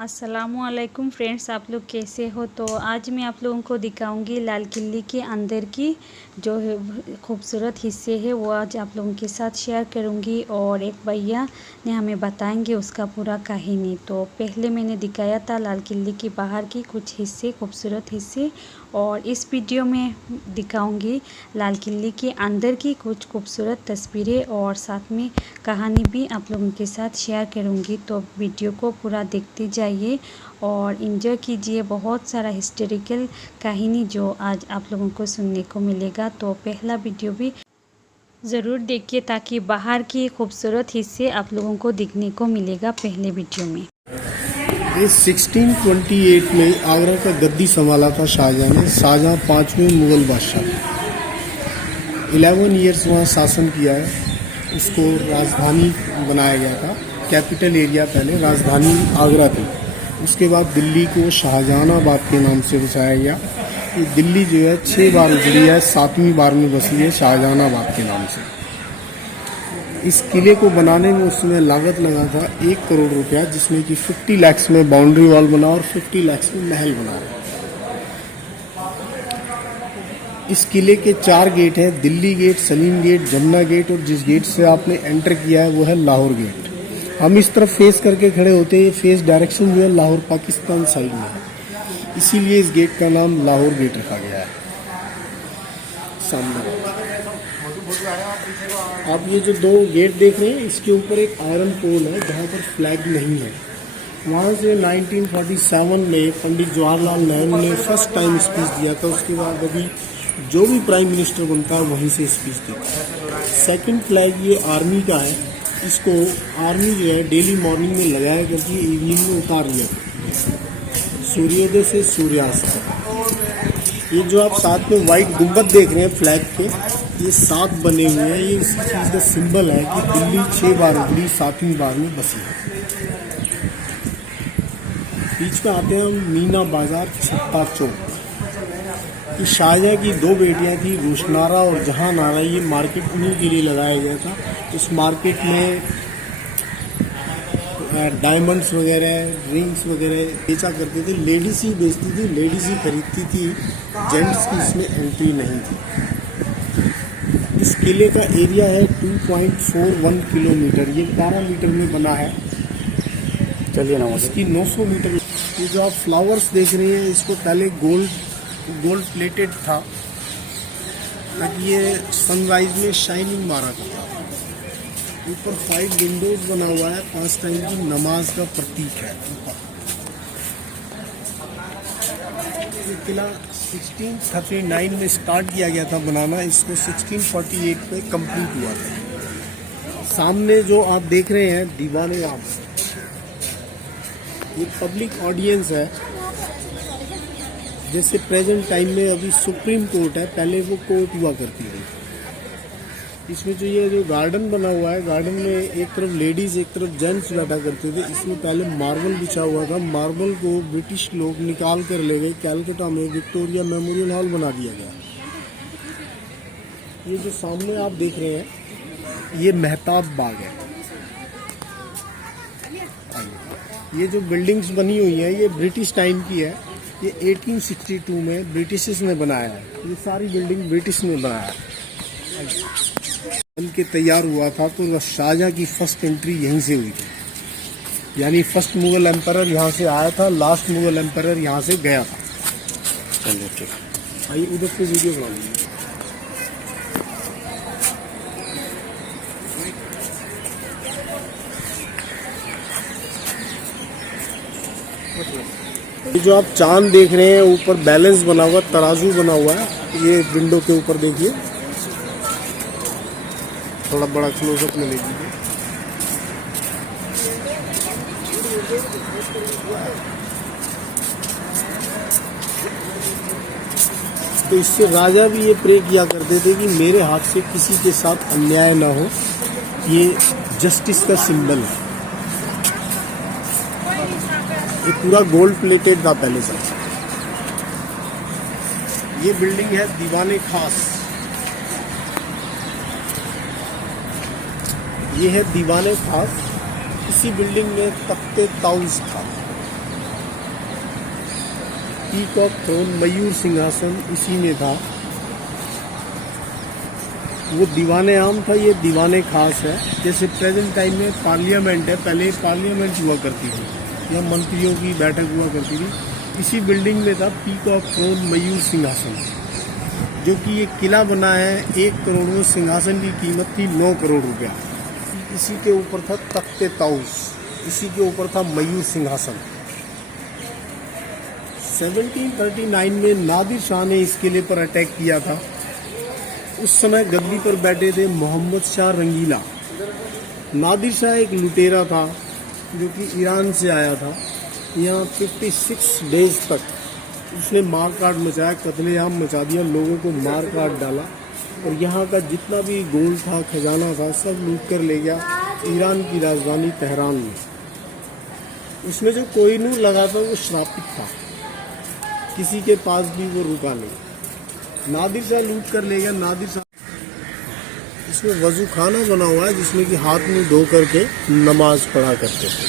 अस्सलामुअलैकुम फ्रेंड्स, आप लोग कैसे हो। तो आज मैं आप लोगों को दिखाऊंगी लाल किले के अंदर की जो खूबसूरत हिस्से है वो आज आप लोगों के साथ शेयर करूंगी। और एक भैया ने हमें बताएंगे उसका पूरा कहानी। तो पहले मैंने दिखाया था लाल किले के बाहर की कुछ हिस्से, खूबसूरत हिस्से, और इस वीडियो में दिखाऊंगी लाल किले के अंदर की कुछ खूबसूरत तस्वीरें और साथ में कहानी भी आप लोगों के साथ शेयर करूंगी। तो वीडियो को पूरा देखते जाइए और एंजॉय कीजिए। बहुत सारा हिस्टोरिकल कहानी जो आज आप लोगों को सुनने को मिलेगा। तो पहला वीडियो भी ज़रूर देखिए ताकि बाहर की खूबसूरत हिस्से आप लोगों को दिखने को मिलेगा पहले वीडियो में। ये 1628 में आगरा का गद्दी संभाला था शाहजहां ने। शाहजहां 5वें मुगल बादशाह, 11 ईयर्स वहाँ शासन किया है। उसको राजधानी बनाया गया था, कैपिटल एरिया पहले राजधानी आगरा थी। उसके बाद दिल्ली को शाहजहानाबाद के नाम से बसाया गया। ये दिल्ली जो है 6 बार उजड़ी है, 7वीं बार में बसी है शाहजहानाबाद के नाम से। इस किले को बनाने में उसमें लागत लगा था 1 करोड़ रुपया, जिसमें कि 50 लाख में बाउंड्री वॉल बना और 50 लाख में महल बना। इस किले के 4 गेट हैं, Delhi gate, Salim gate, Jamuna gate, और जिस गेट से आपने एंटर किया है वो है लाहौर गेट। हम इस तरफ फेस करके खड़े होते हैं, फेस डायरेक्शन जो है लाहौर पाकिस्तान साइड में है, इसीलिए इस गेट का नाम लाहौर गेट रखा गया है। सामने आप ये जो 2 गेट देख रहे हैं, इसके ऊपर एक आयरन पोल है जहाँ पर फ्लैग नहीं है। वहाँ से 1947 में पंडित जवाहरलाल नेहरू ने फर्स्ट टाइम स्पीच दिया था। उसके बाद अभी जो भी प्राइम मिनिस्टर बनता है वहीं से स्पीच देता है। सेकंड फ्लैग ये आर्मी का है। इसको आर्मी जो है डेली मॉर्निंग में लगाया करके इवनिंग में उतार लिया सूर्योदय से सूर्यास्त तक। ये जो आप साथ में व्हाइट गुंबद देख रहे हैं फ्लैग के, ये 7 बने हुए हैं। ये इस चीज़ का सिंबल है कि दिल्ली 6 बार उजड़ी, 7वीं बार में बसी है। बीच में आते हैं हम मीना बाजार, छत्ता चौक। शाहजहां की 2 बेटियां थी, रोशनारा और जहांनारा। ये मार्केट उन्हीं के लिए लगाया गया था। इस मार्केट में डायमंड्स वगैरह, रिंग्स वगैरह बेचा करते थे। लेडीज ही बेचती थी, लेडीज ही खरीदती थी, जेंट्स की इसमें एंट्री नहीं थी। इस किले का एरिया है 2.41 किलोमीटर। ये 12 मीटर में बना है। चलिए ना, इसकी 900 मीटर। ये जो आप फ्लावर्स देख रहे हैं, इसको पहले गोल्ड प्लेटेड था ताकि ये सनराइज में शाइनिंग मारा करता था। ऊपर 5 विंडोज बना हुआ है, 5 टाइम की नमाज का प्रतीक है। ये किला 1639 में स्टार्ट किया गया था बनाना, इसको 1648 में कंप्लीट हुआ था। सामने जो आप देख रहे हैं दीवाने आम, ये पब्लिक ऑडियंस है। जैसे प्रेजेंट टाइम में अभी सुप्रीम कोर्ट है, पहले वो कोर्ट हुआ करती थी। इसमें जो ये जो गार्डन बना हुआ है, गार्डन में एक तरफ लेडीज एक तरफ जेंट्स बैठा करते थे। इसमें पहले मार्बल बिछा हुआ था। मार्बल को ब्रिटिश लोग निकाल कर ले गए, कैलकाटा में विक्टोरिया मेमोरियल हॉल बना दिया गया। ये जो सामने आप देख रहे हैं, ये मेहताब बाग है। ये जो बिल्डिंग्स बनी हुई है, ये ब्रिटिश टाइम की है। ये 1862 में ब्रिटिशर्स ने बनाया है। ये सारी बिल्डिंग ब्रिटिश ने बनाया है। बन के तैयार हुआ था, तो शाहजहां की फर्स्ट एंट्री यहीं से हुई थी। यानी फर्स्ट मुगल एम्परर यहाँ से आया था, लास्ट मुगल एम्परर यहाँ से गया था। चलिए ठीक, आइए उधर से वीडियो बना लीजिए। ये जो आप चांद देख रहे हैं, ऊपर बैलेंस बना हुआ, तराजू बना हुआ है। ये विंडो के ऊपर देखिए, थोड़ा बड़ा क्लोजअप में ले लीजिए। तो इससे राजा भी ये प्रे किया करते थे कि मेरे हाथ से किसी के साथ अन्याय ना हो। ये जस्टिस का सिंबल है। ये पूरा गोल्ड प्लेटेड था पहले से। ये बिल्डिंग है दीवाने खास। ये है दीवाने खास। इसी बिल्डिंग में तख्ते ताउस था। पीकॉक थ्रोन, मयूर सिंहासन इसी में था। वो दीवाने आम था, ये दीवाने खास है। जैसे प्रेजेंट टाइम में पार्लियामेंट है, पहले पार्लियामेंट हुआ करती थी, या मंत्रियों की बैठक हुआ करती थी। इसी बिल्डिंग में था पीकॉक थ्रोन, मयूर सिंहासन, जो कि ये किला बना है 1 करोड़ में। सिंहासन की कीमत थी 9 करोड़ रुपया। इसी के ऊपर था तख्ते ताउस, इसी के ऊपर था मयूर सिंहासन। 1739 में नादिर शाह ने इस किले पर अटैक किया था। उस समय गद्दी पर बैठे थे मोहम्मद शाह रंगीला। नादिर शाह एक लुटेरा था जो कि ईरान से आया था। यहाँ 56 डेज तक उसने मार काट मचाया, कत्लेआम मचा दिया, लोगों को मार काट डाला, और यहाँ का जितना भी गोल्ड था, खजाना था, सब लूट कर ले गया ईरान की राजधानी तेहरान में। उसमें जो कोहिनूर लगा था वो श्रापित था, किसी के पास भी वो रुका नहीं। नादिर शाह लूट कर ले गया। नादिर शाह, इसमें वजू खाना बना हुआ है जिसमें कि हाथ मुंह धो करके नमाज पढ़ा करते थे।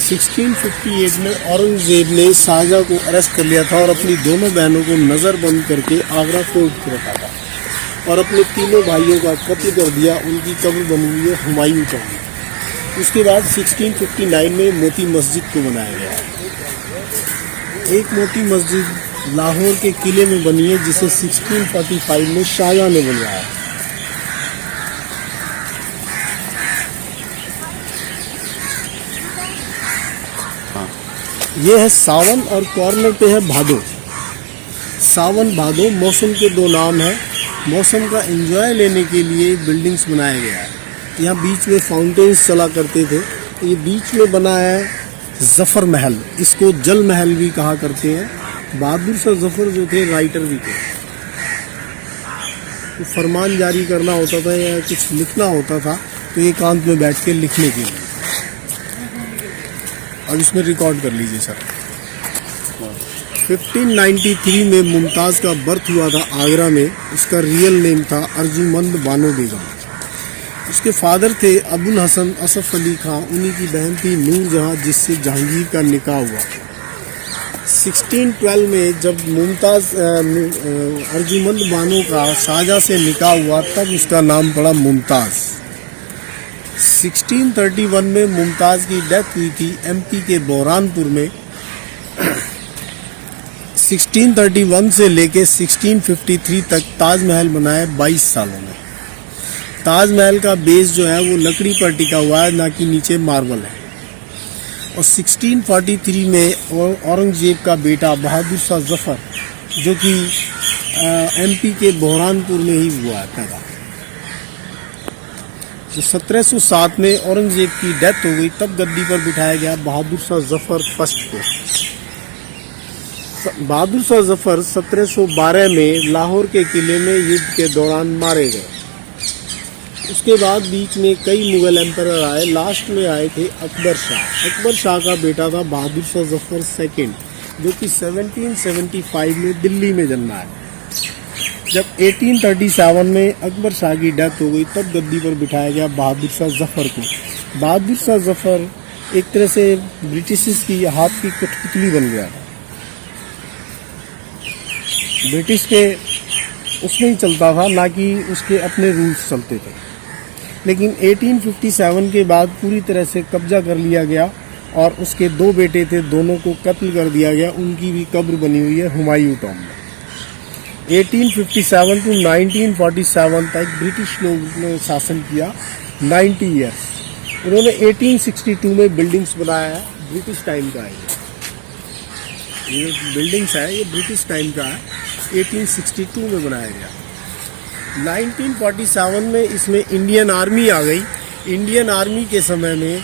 1658 में औरंगजेब ने शाहजहां को अरेस्ट कर लिया था और अपनी दोनों बहनों को नज़रबंद करके आगरा फोर्ट पर रखा था, और अपने तीनों भाइयों का कत्ल कर दिया। उनकी कब्र बनी हुई है हुमायूं टॉम्ब। उसके बाद 1659 में मोती मस्जिद को बनाया गया। एक मोती मस्जिद लाहौर के किले में बनी है, जिसे 1645 में शाहजहां ने बनवाया। ये है सावन, और कॉर्नर पे है भादो। सावन भादो मौसम के दो नाम हैं। मौसम का एंजॉय लेने के लिए बिल्डिंग्स बनाया गया है। यहाँ बीच में फाउंटेन्स चला करते थे। ये बीच में बना है जफर महल, इसको जल महल भी कहा करते हैं। बहादुर शाह जफर जो थे राइटर भी थे, तो फरमान जारी करना होता था या कुछ लिखना होता था तो एकांत में बैठ के लिखने के लिए। अब इसमें रिकॉर्ड कर लीजिए सर। 1593 में मुमताज़ का बर्थ हुआ था आगरा में। उसका रियल नेम था अर्जुमंद बानो बेगम। उसके फादर थे अबुल हसन असफ अली खां। उन्हीं की बहन थी नूर जहां, जिससे जहांगीर का निकाह हुआ। 1612 में जब मुमताज़ अर्जुमंद बानो का शाहजहां से निकाह हुआ, तब उसका नाम पड़ा मुमताज़। 1631 में मुमताज़ की डेथ हुई थी एमपी के बहरानपुर में। 1631 से लेके 1653 तक ताजमहल बना है 22 सालों में। ताजमहल का बेस जो है वो लकड़ी पर टिका हुआ है, ना कि नीचे मार्बल है। और 1643 में औरंगजेब का बेटा बहादुर शाह जफर, जो कि एमपी के बहरानपुर में ही हुआ है पैदा। तो 1707 में औरंगजेब की डेथ हो गई, तब गद्दी पर बिठाया गया बहादुर शाह जफर फर्स्ट को। बहादुर शाह जफर 1712 में लाहौर के किले में युद्ध के दौरान मारे गए। उसके बाद बीच में कई मुगल एम्परर आए। लास्ट में आए थे अकबर शाह। अकबर शाह का बेटा था बहादुर शाह जफर सेकंड, जो कि 1775 में दिल्ली में जन्मा है। जब 1837 में अकबर शाह की डेथ हो गई, तब गद्दी पर बिठाया गया बहादुर शाह जफर को। बहादुर शाह जफर एक तरह से ब्रिटिश की हाथ की कठपुतली बन गया था। ब्रिटिश के उसमें ही चलता था, ना कि उसके अपने रूल्स चलते थे। लेकिन 1857 के बाद पूरी तरह से कब्जा कर लिया गया, और उसके दो बेटे थे, दोनों को कत्ल कर दिया गया। उनकी भी कब्र बनी हुई है हुमायूं टॉम्ब में। 1857 टू 1947 तक ब्रिटिश लोग ने शासन किया, 90 ईयर्स। उन्होंने 1862 में बिल्डिंग्स बनाया है, ब्रिटिश टाइम का है। ये बिल्डिंग्स है, ये ब्रिटिश टाइम का है, 1862 में बनाया गया। 1947 में इसमें इंडियन आर्मी आ गई। इंडियन आर्मी के समय में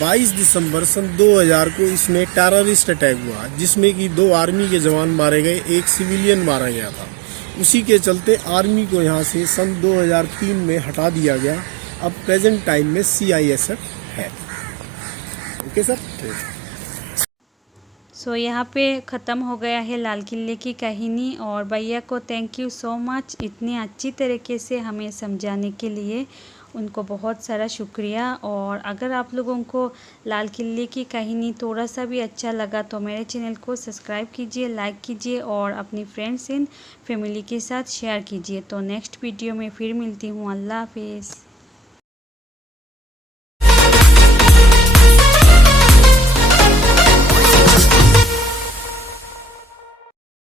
22 दिसंबर सन 2000 को इसमें टेररिस्ट अटैक हुआ, जिसमें कि 2 आर्मी के जवान मारे गए, एक सिविलियन मारा गया था। उसी के चलते आर्मी को यहाँ से सन 2003 में हटा दिया गया। अब प्रेजेंट टाइम में CISF है। Okay sir. सो यहाँ पे ख़त्म हो गया है लाल किले की कहानी। और भैया को थैंक यू सो मच इतनी अच्छी तरीके से हमें समझाने के लिए। उनको बहुत सारा शुक्रिया। और अगर आप लोगों को लाल किले की कहानी थोड़ा सा भी अच्छा लगा तो मेरे चैनल को सब्सक्राइब कीजिए, लाइक कीजिए और अपनी फ्रेंड्स एंड फैमिली के साथ शेयर कीजिए। तो नेक्स्ट वीडियो में फिर मिलती हूँ। अल्लाह हाफिज़।